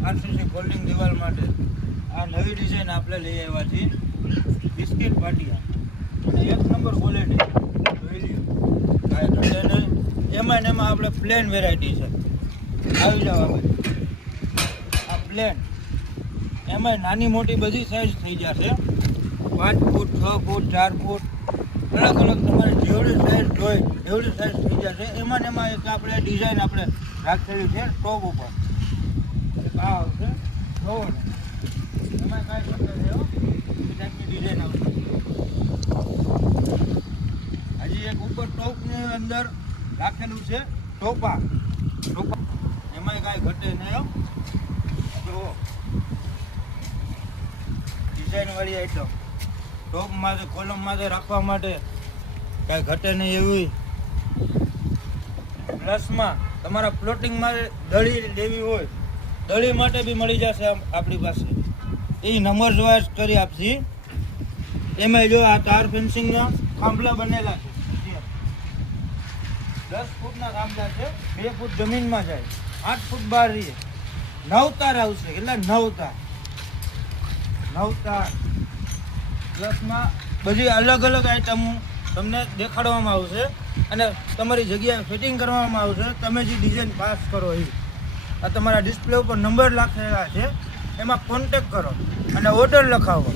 RCC folding દિવાલ માટે આ નવી ડિઝાઇન આપણે લઈ આવ્યા છીએ બિસ્કિટ પાટિયા અને 1 નંબર ક્વોલિટી જોઈ લ્યો કાંઈ ઘટે નહીં એમાં ને એમાં આપણે પ્લેન વેરાયટી છે આવી જાવ આપણે આ પ્લેન એમાં નાની મોટી બધી સાઇઝ થઈ જશે 5 ફૂટ 6 ફૂટ 4 ફૂટ અલગ અલગ તમારે જેવડી સાઇઝ જોઈએ એવડી સાઇઝ થઈ જશે એમાં ને એમાં એક આપણે ડિઝાઇન આપણે રાખેલી છે ટોપ ઉપર એક આ આવશે જોવો ને એમાં કાંઈ કરતા રહેવો એ ટાઈપની ડિઝાઇન આવશે હજી એક ઉપર ટોપની અંદર રાખેલું છે ટોપા એમાંય કાંઈ ઘટે નહીં હો જુઓ ડિઝાઇનવાળી આઈટમ ટોપમાં છે કોલમમાં છે રાખવા માટે કાંઈ ઘટે નહીં એવી પ્લસમાં તમારા પ્લોટિંગમાં દળી લેવી હોય દળી માટે બી મળી જશે આપણી પાસે એ નંબર વાઇઝ કરી આપશી એમાં જો આ તાર ફેન્સિંગના થાંભલા બનેલા છે 10 ફૂટના થાંભલા છે 2 ફૂટ જમીનમાં જાય 8 ફૂટ બહાર રહીએ 9 તાર આવશે કેટલા 9 તાર પ્લસમાં બધી અલગ અલગ આઈટમો તમને દેખાડવામાં આવશે અને તમારી જગ્યાએ ફિટિંગ કરવામાં આવશે તમે જે ડિઝાઇન પાસ કરો એ આ તમારા ડિસ્પ્લે ઉપર નંબર લખેલા છે એમાં કોન્ટેક કરો અને ઓર્ડર લખાવો